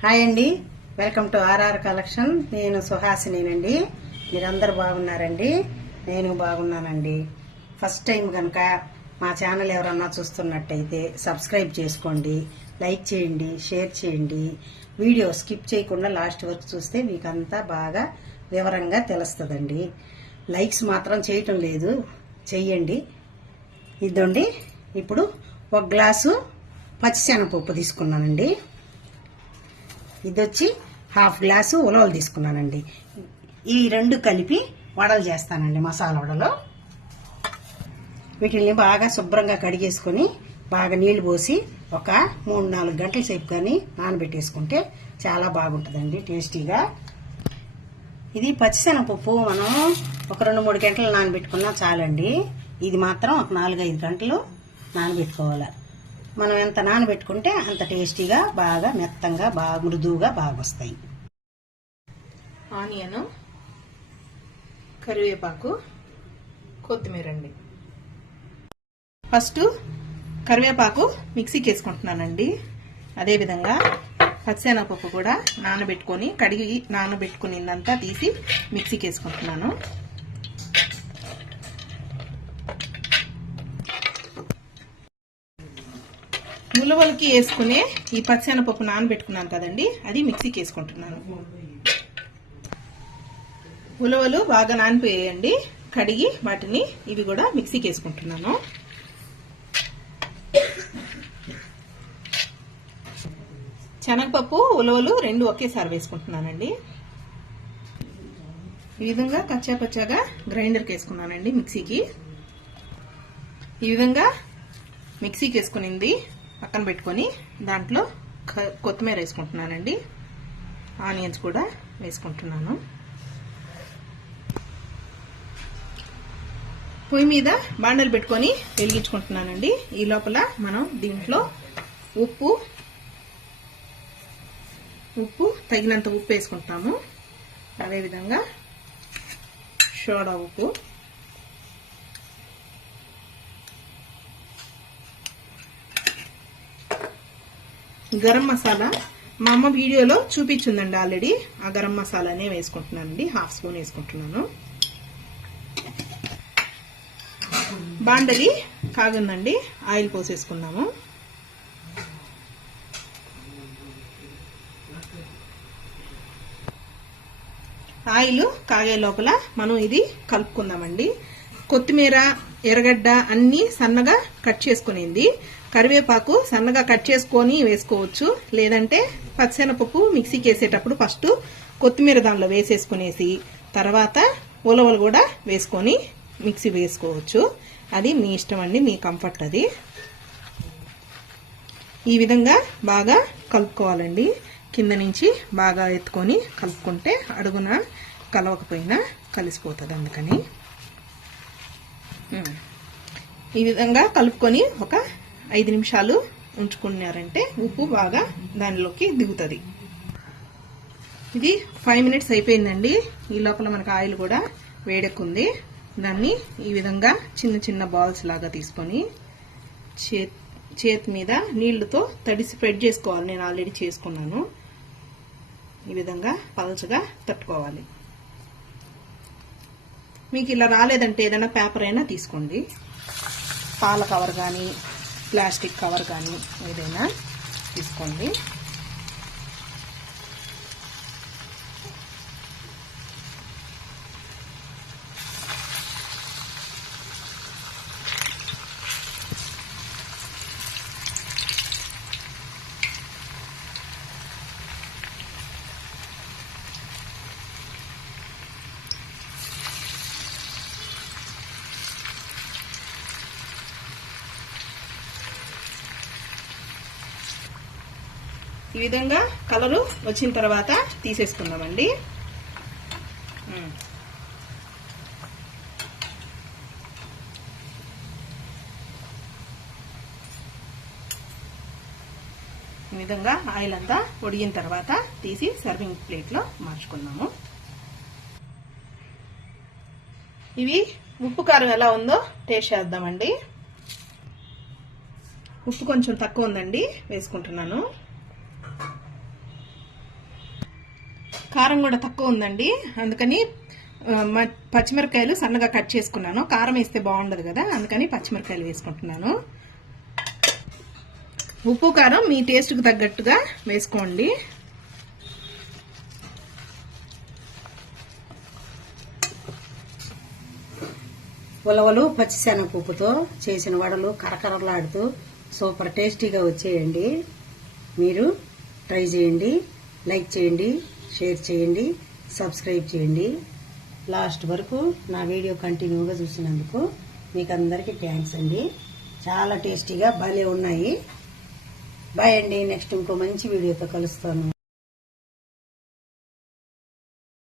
Hi అండి, welcome to RR collection. నేను సుహాసినేనండి. మీరందరూ బాగున్నారండి? నేను బాగున్నానండి. ఫస్ట్ టైం కనుక మా ఛానల్ ఎవరన్నా చూస్తున్నట్టయితే సబ్స్క్రైబ్ చేసుకోండి, లైక్ చేయండి, షేర్ చేయండి. వీడియో స్కిప్ చేయకుండా లాస్ట్ వరకు చూస్తే మీకు అంతా బాగా వివరంగా తెలుస్తుందండి. లైక్స్ మాత్రం చేయటం లేదు, చెయ్యండి. ఇదండి, ఇప్పుడు ఒక గ్లాసు పచ్చిశనగపప్పు తీసుకున్నానండి. ఇది వచ్చి హాఫ్ గ్లాసు ఉలవలు తీసుకున్నానండి. ఈ రెండు కలిపి వడలు చేస్తానండి, మసాలా వడలు. వీటిని బాగా శుభ్రంగా కడిగేసుకొని బాగా నీళ్లు పోసి ఒక 3-4 గంటల సేపు కానీ నానబెట్టేసుకుంటే చాలా బాగుంటుందండి, టేస్టీగా. ఇది పచ్చిశనగపప్పు మనం ఒక 2-3 గంటలు నానబెట్టుకున్నా చాలండి. ఇది మాత్రం ఒక 4-5 గంటలు నానబెట్టుకోవాలి. మనం ఎంత నానబెట్టుకుంటే అంత టేస్టీగా, బాగా మెత్తంగా, బాగా మృదువుగా బాగా వస్తాయి. ఆనియన్, కరివేపాకు, కొత్తిమీర అండి. ఫస్ట్ కరివేపాకు మిక్సీకి వేసుకుంటున్నానండి. అదేవిధంగా పచ్చిశనగపప్పు కూడా నానబెట్టుకొని కడిగి నానబెట్టుకునిందంతా తీసి మిక్సీకి వేసుకుంటున్నాను. ఉలవలకి వేసుకునే ఈ పచ్చిశనగపప్పు నానబెట్టుకున్నాను కదండి, అది మిక్సీకి వేసుకుంటున్నాను. ఉలవలు బాగా నానిపోయాయండి, కడిగి వాటిని ఇవి కూడా మిక్సీకి వేసుకుంటున్నాను. శనగపప్పు, ఉలవలు రెండు ఒకేసారి వేసుకుంటున్నానండి. ఈ విధంగా కచ్చాపచ్చాగా గ్రైండర్కి వేసుకున్నానండి, మిక్సీకి. ఈ విధంగా మిక్సీకి వేసుకునింది పక్కన పెట్టుకొని దాంట్లో కొత్తిమీర వేసుకుంటున్నానండి. ఆనియన్స్ కూడా వేసుకుంటున్నాను. పొయ్యి మీద బాండలు పెట్టుకొని వెలిగించుకుంటున్నానండి. ఈ లోపల మనం దీంట్లో ఉప్పు తగినంత ఉప్పు వేసుకుంటాము. అదేవిధంగా సోడా ఉప్పు, గరం మసాలా మా అమ్మ వీడియోలో చూపించిందండి ఆల్రెడీ. ఆ గరం మసాలానే వేసుకుంటున్నానండి, 1/2 స్పూన్ వేసుకుంటున్నాను. బాండలి కాగుందండి, ఆయిల్ పోసేసుకున్నాము. ఆయిల్ కాగే లోపల మనం ఇది కలుపుకుందామండి. కొత్తిమీర, ఎర్రగడ్డ అన్ని సన్నగా కట్ చేసుకునింది. కరివేపాకు సన్నగా కట్ చేసుకొని వేసుకోవచ్చు, లేదంటే పచ్చిశనగపప్పు మిక్సీకి వేసేటప్పుడు ఫస్ట్ కొత్తిమీర దానిలో వేసేసుకునేసి తర్వాత ఉలవలు కూడా వేసుకొని మిక్సీ వేసుకోవచ్చు. అది మీ ఇష్టం అండి, మీ కంఫర్ట్ అది. ఈ విధంగా బాగా కలుపుకోవాలండి. కింద నుంచి బాగా ఎత్తుకొని కలుపుకుంటే అడుగున కలవకపోయినా కలిసిపోతుంది. అందుకని ఈ విధంగా కలుపుకొని ఒక 5 నిమిషాలు ఉంచుకున్నారంటే ఉప్పు బాగా దానిలోకి దిగుతుంది. ఇది 5 మినిట్స్ అయిపోయిందండి. ఈ లోపల మనకు ఆయిల్ కూడా వేడెక్కుంది. దాన్ని ఈ విధంగా చిన్న చిన్న బాల్స్ లాగా తీసుకొని చేతి మీద నీళ్లతో తడిసి స్ప్రెడ్ చేసుకోవాలి. నేను ఆల్రెడీ చేసుకున్నాను. ఈ విధంగా పలచగా తట్టుకోవాలి. మీకు ఇలా రాలేదంటే ఏదైనా పేపర్ అయినా తీసుకోండి, పాల కవర్ కానీ ప్లాస్టిక్ కవర్ కానీ ఏదైనా తీసుకోండి. ఈ విధంగా కలరు వచ్చిన తర్వాత తీసేసుకుందామండి. ఈ విధంగా ఆయిల్ అంతా ఉడిగిన తర్వాత తీసి సర్వింగ్ ప్లేట్లో మార్చుకుందాము. ఇవి ఉప్పు కారం ఎలా ఉందో టేస్ట్ చేద్దామండి. ఉప్పు కొంచెం తక్కువ ఉందండి, వేసుకుంటున్నాను. కారం కూడా తక్కువ ఉందండి, అందుకని పచ్చిమిరపకాయలు సన్నగా కట్ చేసుకున్నాను. కారం వేస్తే బాగుండదు కదా, అందుకని పచ్చిమిరపకాయలు వేసుకుంటున్నాను. ఉప్పు కారం మీ టేస్ట్కి తగ్గట్టుగా వేసుకోండి. ఉలవలు పచ్చిశనగపప్పుతో చేసిన వడలు కరకరలాడుతూ సూపర్ టేస్టీగా వచ్చేయండి. మీరు ట్రై చేయండి, లైక్ చేయండి, షేర్ చేయండి, సబ్స్క్రైబ్ చేయండి. లాస్ట్ వరకు నా వీడియో కంటిన్యూగా చూసినందుకు మీకు అందరికీ థ్యాంక్స్ అండి. చాలా టేస్టీగా భలే ఉన్నాయి. బాయ్ అండి. నెక్స్ట్ ఇంకో మంచి వీడియోతో కలుస్తాను.